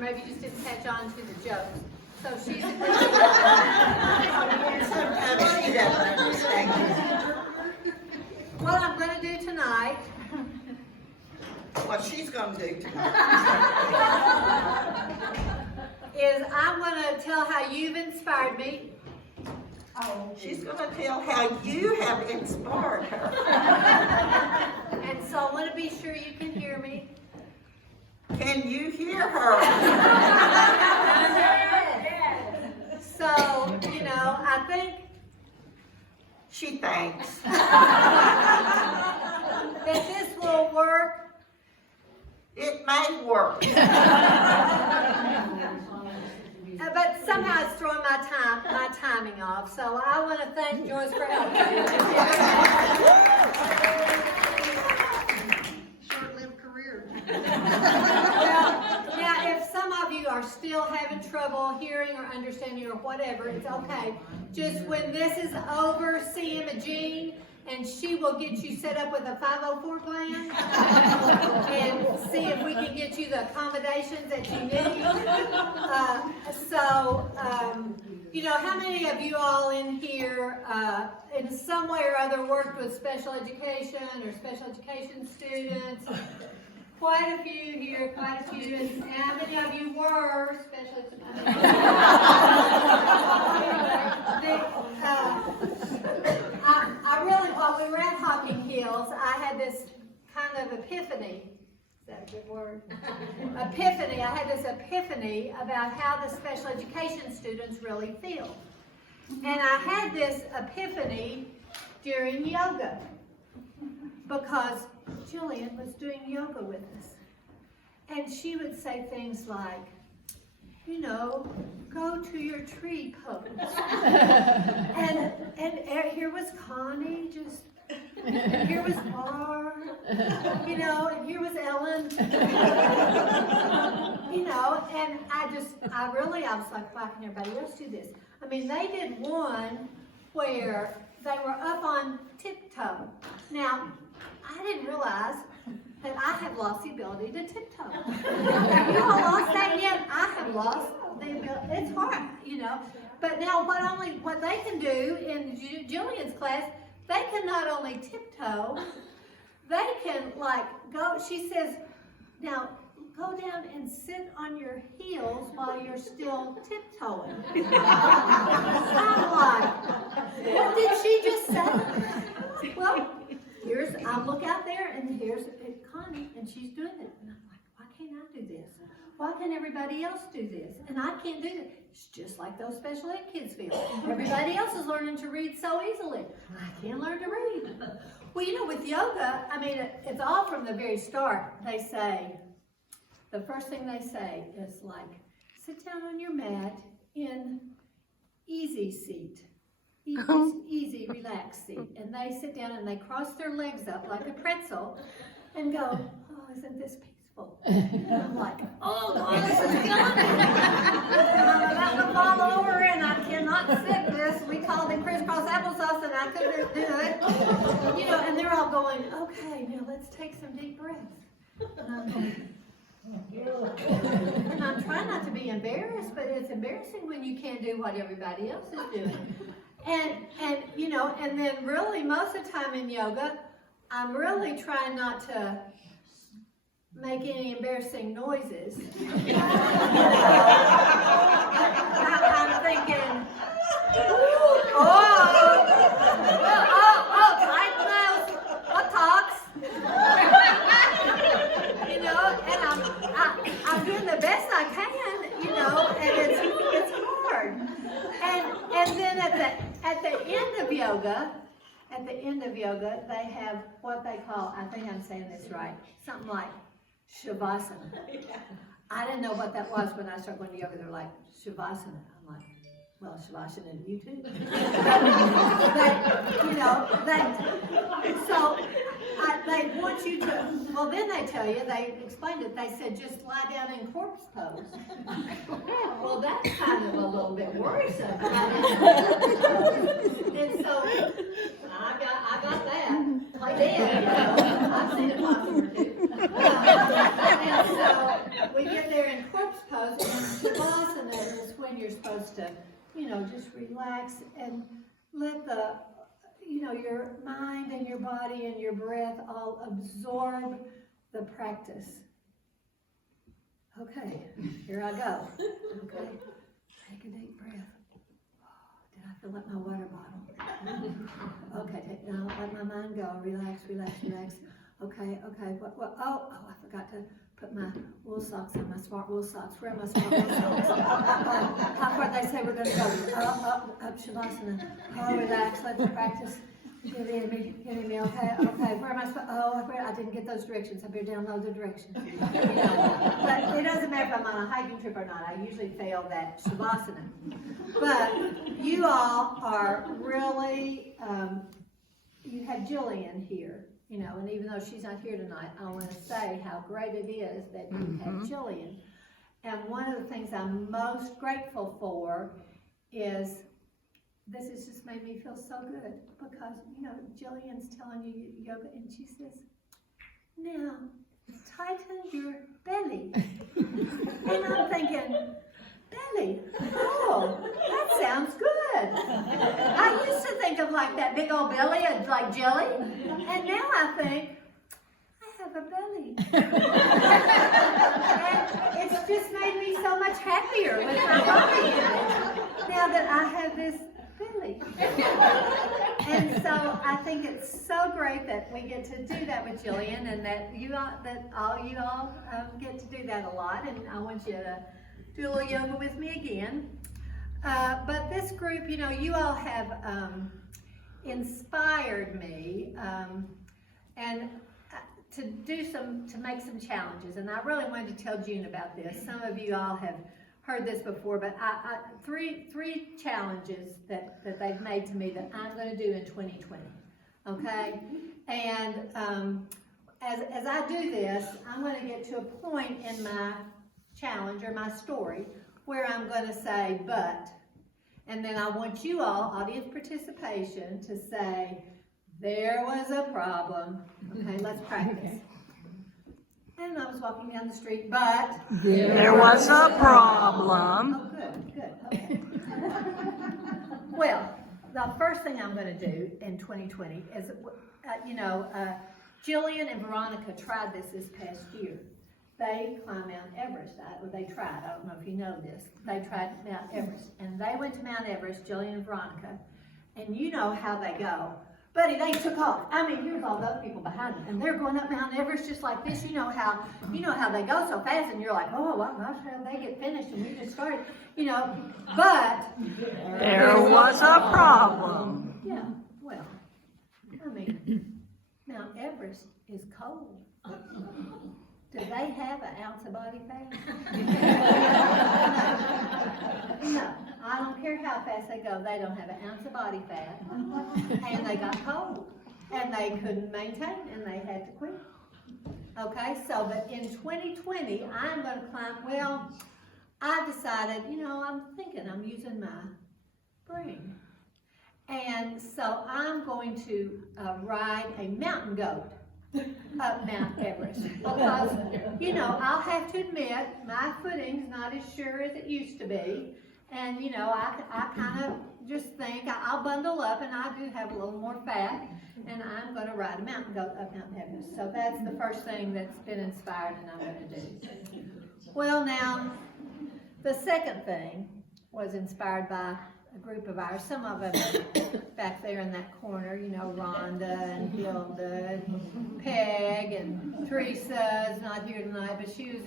or maybe you just didn't catch on to the jokes. So she's Sometimes she doesn't understand. what I'm going to do tonight What she's gonna do tonight. is I'm going to tell how you've inspired me. She's gonna tell how you have inspired her. And so I want to be sure you can hear me. Can you hear her? So, I think She thinks. that this will work. It may work. But somehow it's throwing my timing off. So I want to thank Joyce for helping. Short-lived career. Well, now if some of you are still having trouble hearing or understanding or whatever, it's okay. Just when this is over, see Imogene, and she will get you set up with a 504 plan and see if we can get you the accommodations that you need. How many of you all in here in some way or other worked with special education or special education students? Quite a few here, quite a few. And how many of you were special education? While we were at Hocking Hills, I had this kind of epiphany. Is that a good word? Epiphany. I had this epiphany about how the special education students really feel. And I had this epiphany during yoga because Jillian was doing yoga with us. And she would say things like, go to your tree pose. and here was Connie, and here was Barb, and here was Ellen. And I was like, why can everybody else do this? I mean, they did one where they were up on tiptoe. Now, I didn't realize that I have lost the ability to tiptoe. Have you all lost that yet? I have lost the ability. It's hard, But now what they can do in Jillian's class, they can not only tiptoe, they can go, she says, now go down and sit on your heels while you're still tiptoeing. I'm like, what did she just say? Well, I look out there and here's Connie and she's doing it. And I'm like, why can't I do this? Why can everybody else do this? And I can't do it. It's just like those special ed kids feel. Everybody else is learning to read so easily. I can't learn to read. Well, with yoga, it's all from the very start. The first thing they say is sit down on your mat in easy seat. Easy, relaxed seat. And they sit down and they cross their legs up like a pretzel and go, oh, isn't this peaceful? And I'm like, oh, this is good. I'm about to fall over and I cannot sit this. We called it crisscross applesauce and I couldn't do it. And they're all going, okay, now let's take some deep breaths. And I'm going, and I'm trying not to be embarrassed, but it's embarrassing when you can't do what everybody else is doing. And then really most of the time in yoga, I'm really trying not to make any embarrassing noises. I'm thinking, tight clothes, what talks? And I'm doing the best I can, and it's hard. And then at the end of yoga, they have what they call, I think I'm saying this right, something like Shavasana. I didn't know what that was when I started going to yoga. They're like, Shavasana. I'm like, well, Shavasana, you too. They want you to, then they tell you, they explained it, they said just lie down in corpse pose. Well, that's kind of a little bit worrisome. And so, I got that. I did, I've seen it once or two. And so, we get there in corpse pose. pose, and Shavasana is when you're supposed to, just relax and let your mind and your body and your breath all absorb the practice. Okay, here I go. Okay, take a deep breath. Did I fill up my water bottle? Okay, now let my mind go. Relax, relax, relax. Okay. What? Oh, I forgot to put my wool socks on, my smart wool socks. Where are my smart wool socks? How far they say we're going to go? Up, Shavasana. Oh, relax. Let's practice. Give in me. Okay. Where am I supposed? I didn't get those directions. I better download the directions. But it doesn't matter if I'm on a hiking trip or not. I usually fail that Shavasana. But you all are really, you have Jillian here, and even though she's not here tonight, I want to say how great it is that you have Jillian. And one of the things I'm most grateful for is this has just made me feel so good because, Jillian's telling you yoga and she says, now, tighten your belly. And I'm thinking, belly? Oh, that sounds good. I used to think of like that big old belly as like jelly. And now I think, I have a belly. And it's just made me so much happier with my body image now that I have this belly. And so I think it's so great that we get to do that with Jillian and that you all get to do that a lot. And I want you to do a little yoga with me again. But this group, you all have inspired me and to make some challenges. And I really wanted to tell June about this. Some of you all have heard this before, but three challenges that they've made to me that I'm going to do in 2020. Okay? And as I do this, I'm going to get to a point in my challenge or my story where I'm going to say, but, and then I want you all, audience participation, to say, there was a problem. Okay, let's practice. And I was walking down the street, but there was a problem. Oh, good, okay. Well, the first thing I'm going to do in 2020 is, Jillian and Veronica tried this past year. They climbed Mount Everest. They tried. I don't know if you know this. They tried Mount Everest. And they went to Mount Everest, Jillian and Veronica. And you know how they go. Buddy, they took off. I mean, here's all those people behind them. And they're going up Mount Everest just like this. You know how they go so fast. And you're like, oh, well, gosh, how they get finished. And we just started, But there was a problem. Yeah, well, I mean, Mount Everest is cold. Do they have an ounce of body fat? No, I don't care how fast they go, they don't have an ounce of body fat. And they got cold, and they couldn't maintain, and they had to quit. Okay, so, but in 2020, I'm going to climb, well, I decided, I'm using my brain. And so I'm going to ride a mountain goat up Mount Everest because, I'll have to admit my footing's not as sure as it used to be, and I kind of just think I'll bundle up, and I do have a little more fat, and I'm going to ride a mountain goat up Mount Everest. So that's the first thing that's been inspired, and I'm going to do. Well, now the second thing was inspired by a group of ours. Some of them are back there in that corner, Rhonda and Hilda and Peg and Teresa's not here tonight, but she was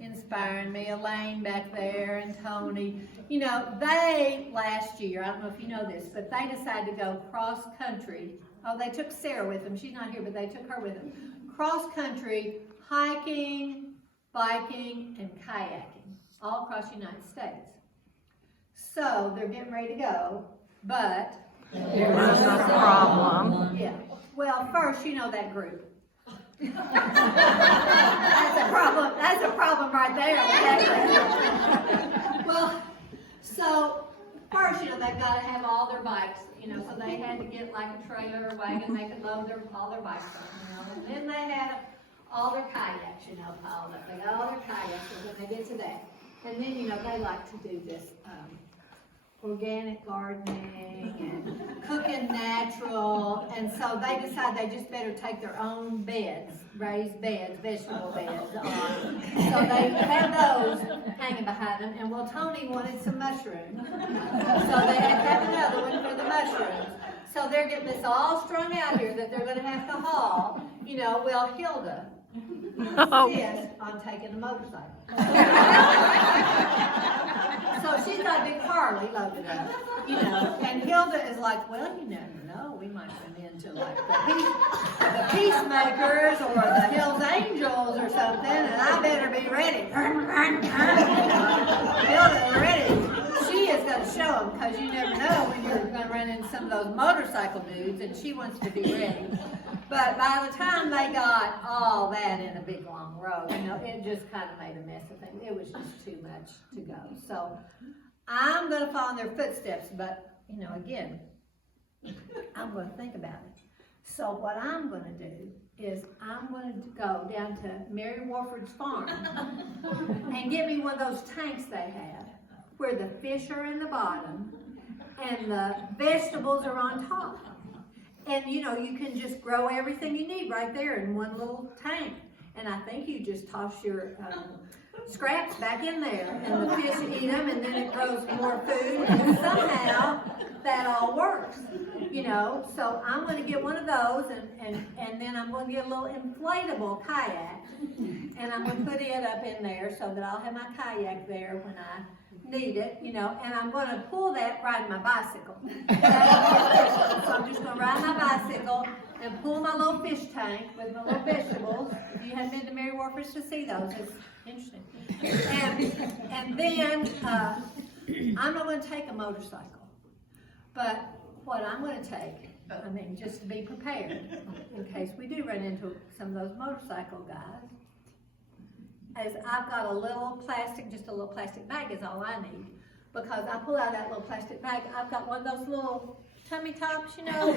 inspiring me. Elaine back there and Tony. They last year, I don't know if you know this, but they decided to go cross country. Oh, they took Sarah with them. She's not here, but they took her with them. Cross country, hiking, biking, and kayaking, all across the United States. So they're getting ready to go, but there was a problem. Yeah. Well, first, that group. That's a problem right there. Well, so first, they've got to have all their bikes, so they had to get like a trailer or wagon they could load all their bikes on, and then they had all their kayaks, piled up. They got all their kayaks when they get to that. And then, you know, they like to do this, organic gardening and cooking natural, and so they decide they just better take their own beds, raised beds, vegetable beds on. So they had those hanging behind them, and well, Tony wanted some mushrooms, so they had to have another one for the mushrooms. So they're getting this all strung out here that they're gonna have to haul, you know. Well, Hilda insists on taking the motorcycle. So she's got a big Harley loaded up, you know, and Hilda is like, well, you never know, we might run into like the Peacemakers or the Hills Angels or something, and I better be ready. Hilda's ready. She is going to show them, because you never know when you're going to run into some of those motorcycle dudes, and she wants to be ready. But by the time they got all that in a big long row, you know, it just kind of made a mess of things. It was just too much to go. So I'm going to follow in their footsteps, but, you know, again, I'm going to think about it. So what I'm going to do is I'm going to go down to Mary Warford's farm and get me one of those tanks they have where the fish are in the bottom and the vegetables are on top. And, you know, you can just grow everything you need right there in one little tank. And I think you just toss your scraps back in there, and the fish eat them, and then it grows more food. And somehow that all works, you know. So I'm going to get one of those, and then I'm going to get a little inflatable kayak, and I'm going to put it up in there so that I'll have my kayak there when I need it, you know, and I'm going to pull that riding my bicycle. So I'm just going to ride my bicycle and pull my little fish tank with my little vegetables. If you haven't been to Mary Warford's to see those, it's interesting. And then I'm not going to take a motorcycle, but what I'm going to take, I mean, just to be prepared in case we do run into some of those motorcycle guys, is I've got a little plastic, just a little plastic bag is all I need. Because I pull out that little plastic bag, I've got one of those little tummy tops, you know.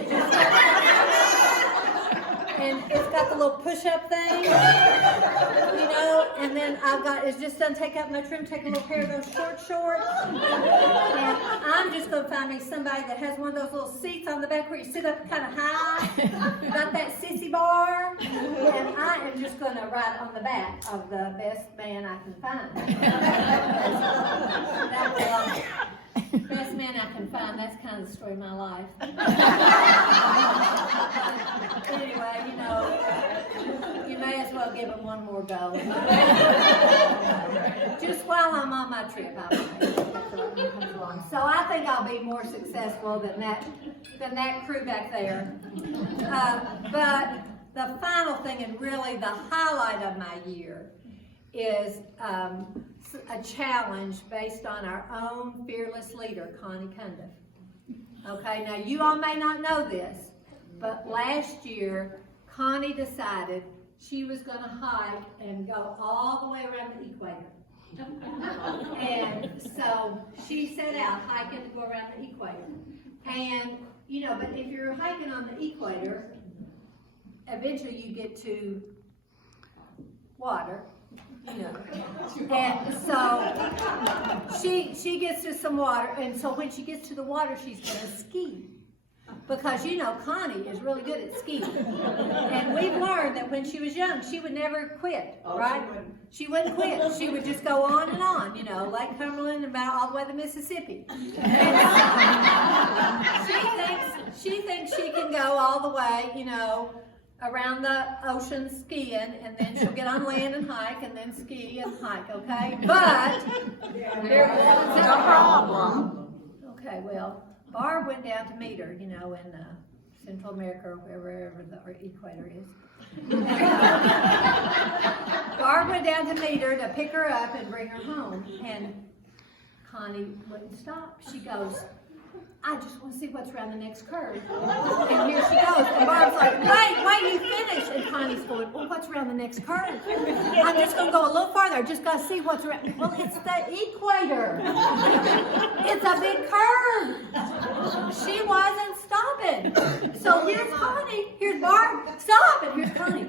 And it's got the little push-up thing, you know. And then I've got, it's just doesn't take up much room, take a little pair of those short shorts. And I'm just going to find me somebody that has one of those little seats on the back where you sit up kind of high. Got that sissy bar. And I am just going to ride on the back of the best man I can find. Best man I can find, that's kind of the story of my life. Anyway, you know, you may as well give it one more go. Just while I'm on my trip, so I think I'll be more successful than that crew back there. But the final thing, and really the highlight of my year, is a challenge based on our own fearless leader, Connie Cundiff. Okay, now you all may not know this, but last year, Connie decided she was going to hike and go all the way around the equator. And so she set out hiking to go around the equator. And, you know, but if you're hiking on the equator, eventually you get to water. You know, and so she gets to some water, and so when she gets to the water, she's going to ski. Because, you know, Connie is really good at skiing. And we've learned that when she was young, she would never quit, right? She wouldn't quit. She would just go on, you know, Lake Cumberland and about all the way to Mississippi. She thinks she can go all the way, you know, around the ocean skiing, and then she'll get on land and hike, and then ski and hike, okay? But there was No problem. Okay, well, Barb went down to meet her, you know, in Central America or wherever the equator is. Barb went down to meet her to pick her up and bring her home, and Connie wouldn't stop. She goes, I just want to see what's around the next curve. And here she goes. And Barb's like, wait, you finished. And Connie's going, well, what's around the next curve? I'm just going to go a little farther. I just got to see what's around. Well, it's the equator. It's a big curve. She wasn't stopping. So here's Connie. Here's Barb. Stop. And here's Connie.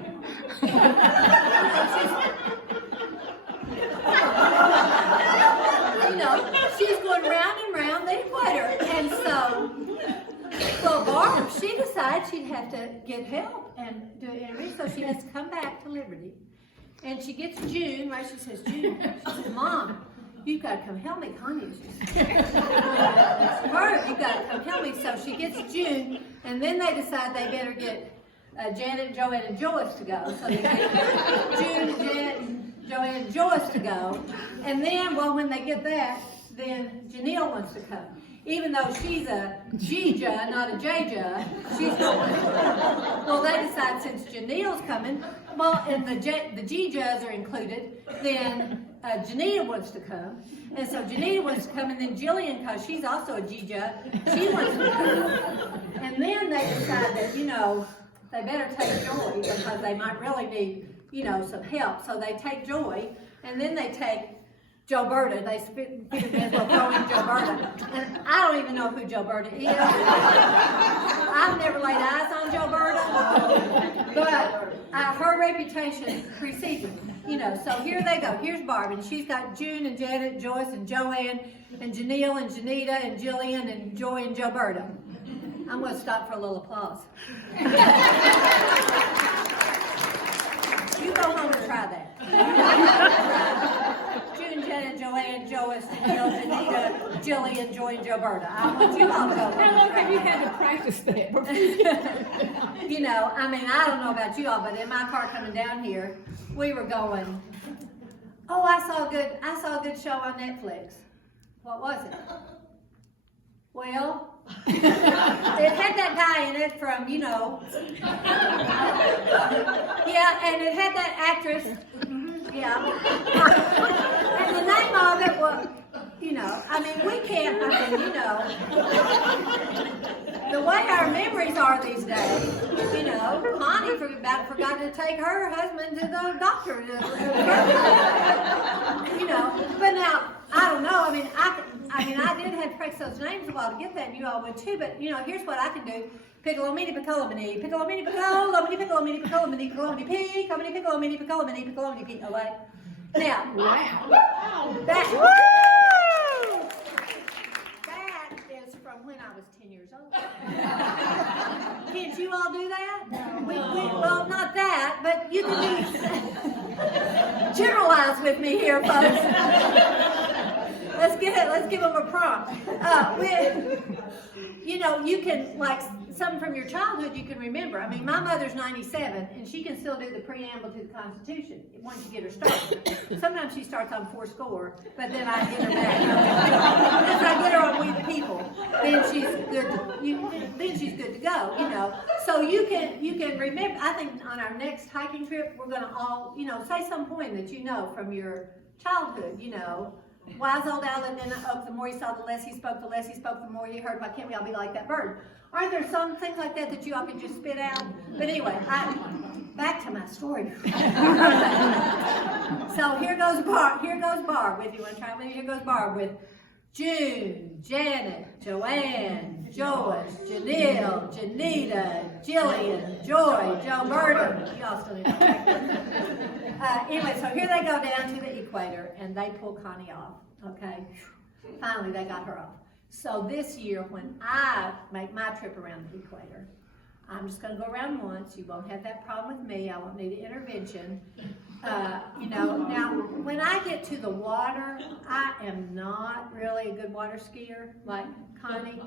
get help and do it in Liberty. So she has to come back to Liberty. And she gets June, right? She says, June, she says, Mom, you've got to come help me, Connie. Her, you've got to come help me. So she gets June, and then they decide they better get Janet, Joanne, and Joyce to go. So they get June, Janet, Joanne, and Joyce to go. And then, well, when they get that, then Janelle wants to come. Even though she's a G-ja, not a J-ja, she's going. Well, they decide since Janelle's coming, well, and the G-jas are included, then Janita wants to come. And so Janita wants to come, and then Jillian, because she's also a G-ja, she wants to come. And then they decide that, you know, they better take Joy because they might really need, you know, some help. So they take Joy, and then they take Joberta. They figured as well throw in Joberta. And I don't even know who Joberta is. I've never laid eyes on Joberta, but her reputation precedes her. You know, so here they go. Here's Barb, and she's got June and Janet, Joyce and Joanne, and Janelle and Janita and Jillian and Joy and Joberta. I'm going to stop for a little applause. You go home and try that. June, Janet, Joanne, Joyce, Janelle, Janita, Jillian, Joy, and Joberta. I want you all to go home. How long have you had to practice that? You know, I mean, I don't know about you all, but in my car coming down here, we were going, oh, I saw a good show on Netflix. What was it? Well, it had that guy in it from, you know, yeah, and it had that actress, yeah, and the name of it was, you know, I mean, we can't, I mean, you know, the way our memories are these days, you know, Connie forgot to take her husband to the doctor, you know, but now, I don't know, I did have to practice those names a while to get that, and you all would too, but, you know, here's what I can do. Piccolomini, piccolomini, piccolomini, piccolomini, piccolomini, piccolomini, piccolomini, piccolomini, piccolomini, piccolomini, piccolomini, piccolomini, away. Now, Wow. that is from when I was 10 years old. Can't you all do that? Well, not that, but you can generalize with me here, folks. Let's give them a prompt. You know, you can, like, something from your childhood you can remember. I mean, my mother's 97, and she can still do the preamble to the Constitution once you get her started. Sometimes she starts on 4 score, but then I get her back. Once I get her on We the People, then she's good to go, you know. So you can remember, I think on our next hiking trip, we're going to all, you know, say some poem that you know from your childhood, you know. Wise old owl lived in an oak, the more he saw, the less he spoke, the more he heard. Why can't we all be like that bird? Aren't there some things like that that you all can just spit out? But anyway, back to my story. So here goes Barb, if you want to try with me. Here goes Barb with June, Janet, Joanne, Joyce, Janelle, Janita, Jillian, Joy, Joberta. Y'all still need to anyway, so here they go down to the equator, and they pull Connie off, okay? Finally, they got her off. So this year, when I make my trip around the equator, I'm just going to go around once. You won't have that problem with me. I won't need an intervention. You know, now, when I get to the water, I am not really a good water skier like Connie.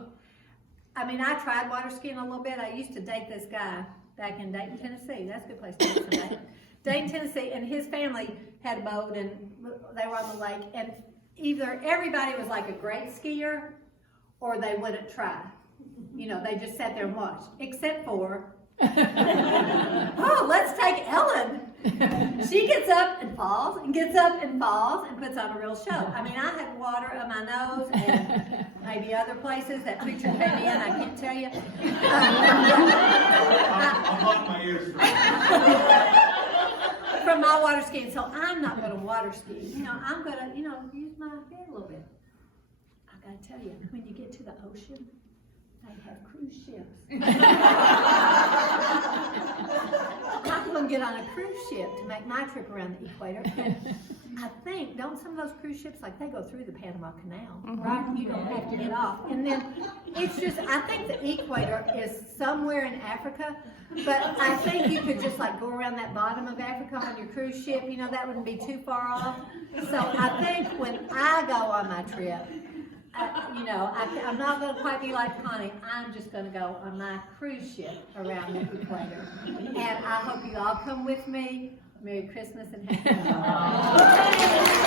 I mean, I tried water skiing a little bit. I used to date this guy back in Dayton, Tennessee. That's a good place to date somebody. Dayton, Tennessee, and his family had a boat, and they were on the lake, and either everybody was like a great skier, or they wouldn't try. You know, they just sat there and watched, except for, oh, let's take Ellen. She gets up and falls, and gets up and falls, and puts on a real show. I mean, I had water on my nose, and maybe other places that preacher paid me in, I can't tell you. I'm on my ears. From my water skiing, so I'm not going to water ski. You know, I'm going to, you know, use my head a little bit. I got to tell you, when you get to the ocean, they have cruise ships. I'm gonna get on a cruise ship to make my trip around the equator. And I think, don't some of those cruise ships, like they go through the Panama Canal, right? You don't have to get off. And then it's just, I think the equator is somewhere in Africa, but I think you could just like go around that bottom of Africa on your cruise ship, you know, that wouldn't be too far off. So I think when I go on my trip, you know, I'm not going to quite be like Connie. I'm just going to go on my cruise ship around the equator. And I hope you all come with me. Merry Christmas and Happy New Year.